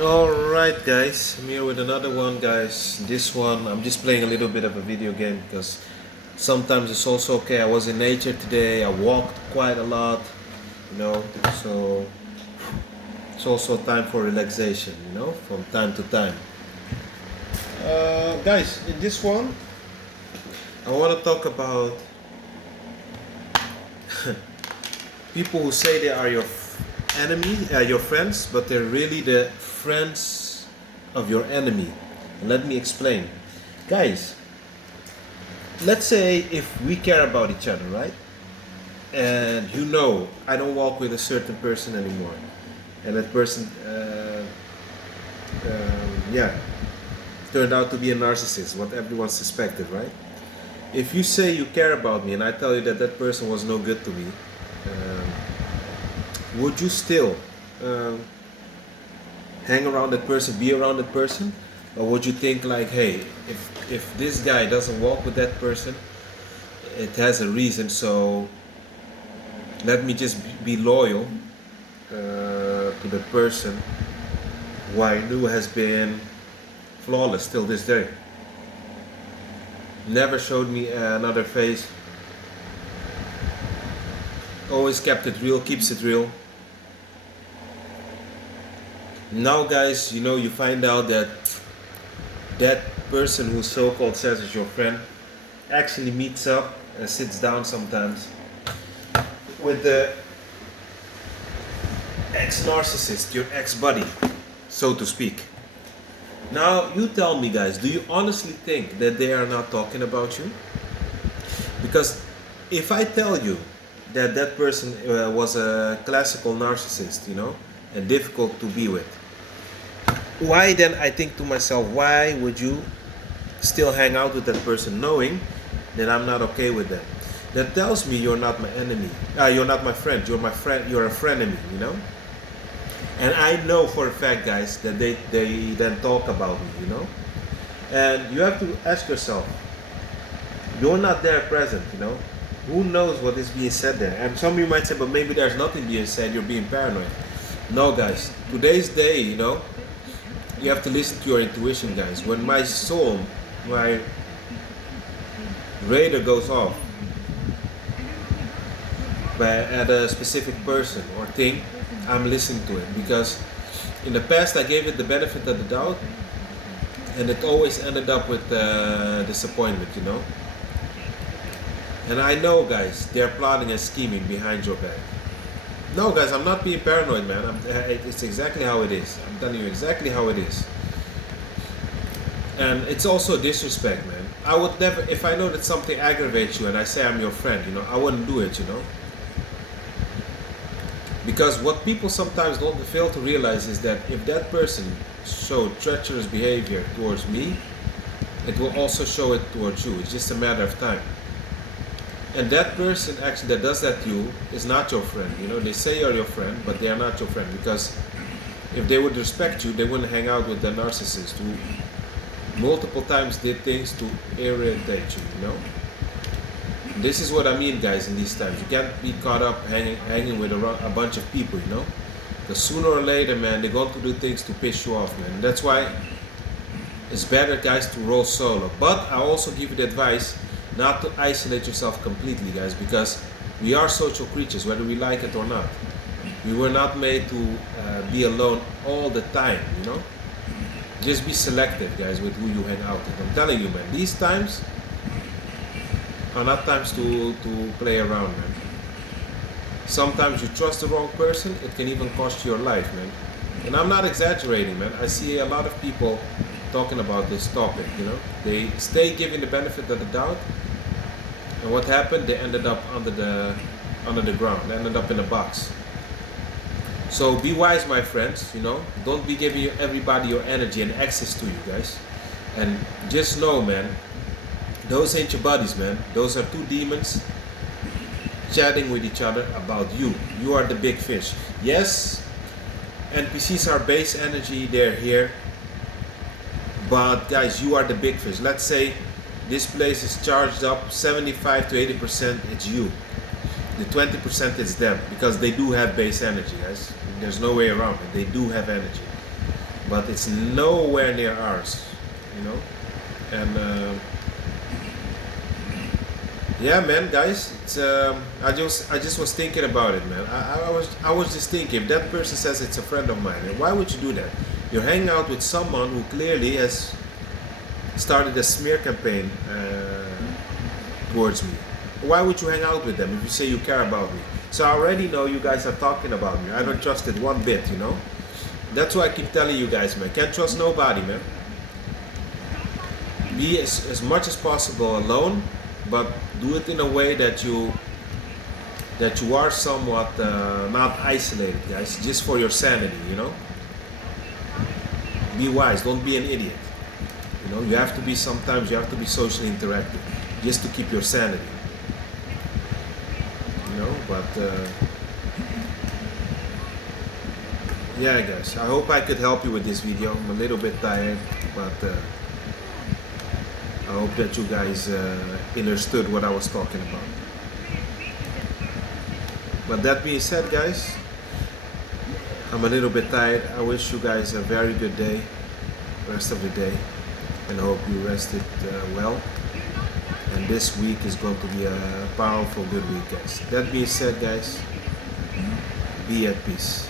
Alright guys, I'm here with another one guys. This one I'm just playing a little bit of a video game because sometimes it's also okay. I was in nature today, I walked quite a lot, you know, so it's also time for relaxation, from time to time. Guys, in this one I want to talk about people who say they are your friends, but they're really the friends of your enemy. And let me explain. Guys, let's say if we care about each other, right? And I don't walk with a certain person anymore. And that person, yeah, turned out to be a narcissist, what everyone suspected, right? If you say you care about me and I tell you that that person was no good to me, would you still um, hang around that person, be around that person? Or would you think like, hey, if this guy doesn't walk with that person, it has a reason, so let me just be loyal to the person who I knew has been flawless till this day. Never showed me another face, always kept it real, keeps it real. Now guys, you find out that that person who so-called says is your friend actually meets up and sits down sometimes with the ex-narcissist, your ex-buddy, so to speak. Now you tell me guys, do you honestly think that they are not talking about you? Because if I tell you that that person was a classical narcissist, and difficult to be with, why then I think to myself, why would you still hang out with that person knowing that I'm not okay with them? That tells me you're not my enemy. You're not my friend. You're my friend. You're a frenemy. And I know for a fact, guys, that they then talk about me. And you have to ask yourself, you're not there present. Who knows what is being said there? And some of you might say, but maybe there's nothing being said. You're being paranoid. No, guys. Today's day, you have to listen to your intuition, guys. When my soul, my radar goes off at a specific person or thing, I'm listening to it. Because in the past I gave it the benefit of the doubt, and it always ended up with disappointment. And I know, guys, they're plotting and scheming behind your back. No, guys, I'm not being paranoid, man. It's exactly how it is. I'm telling you exactly how it is. And it's also disrespect, man. I would never, if I know that something aggravates you and I say I'm your friend, I wouldn't do it. Because what people sometimes don't fail to realize is that if that person showed treacherous behavior towards me, it will also show it towards you. It's just a matter of time. And that person actually that does that to you is not your friend. They say you're your friend, but they are not your friend. Because if they would respect you, they wouldn't hang out with the narcissist who multiple times did things to irritate you. This is what I mean, guys, in these times. You can't be caught up hanging with a bunch of people, Because sooner or later, man, they're going to do things to piss you off, man. And that's why it's better, guys, to roll solo. But I also give you the advice not to isolate yourself completely, guys, because we are social creatures, whether we like it or not. We were not made to be alone all the time, Just be selective, guys, with who you hang out with. I'm telling you, man, these times are not times to play around, man. Sometimes you trust the wrong person, it can even cost you your life, man. And I'm not exaggerating, man. I see a lot of people talking about this topic, They stay giving the benefit of the doubt, and what happened? They ended up under the ground. They ended up in a box. So be wise, my friends, Don't be giving everybody your energy and access to you, guys. And just know, man, those ain't your buddies, man. Those are two demons chatting with each other about you. You are the big fish. Yes, NPCs are base energy, they're here. But guys, you are the big fish. Let's say this place is charged up 75 to 80%, it's you. The 20% is them, because they do have base energy, guys. There's no way around it. They do have energy. but it's nowhere near ours, you know. And yeah, man, guys, it's I just was thinking about it, man. I was just thinking, if that person says it's a friend of mine, why would you do that? You're hanging out with someone who clearly has started a smear campaign towards me. Why would you hang out with them if you say you care about me? So I already know you guys are talking about me. I don't trust it one bit, you know. That's why I keep telling you guys, man. Can't trust nobody, man. Be as much as possible alone, but do it in a way that you are somewhat not isolated, guys. Just for your sanity, you know. Be wise. Don't be an idiot. You know, you have to be sometimes. You have to be socially interactive, just to keep your sanity. You know, but yeah, guys. I hope I could help you with this video. I'm a little bit tired, but I hope that you guys understood what I was talking about. But that being said, guys, I'm a little bit tired. I wish you guys a very good day, rest of the day, and I hope you rested well. And this week is going to be a powerful, good week, guys. That being said, guys, be at peace.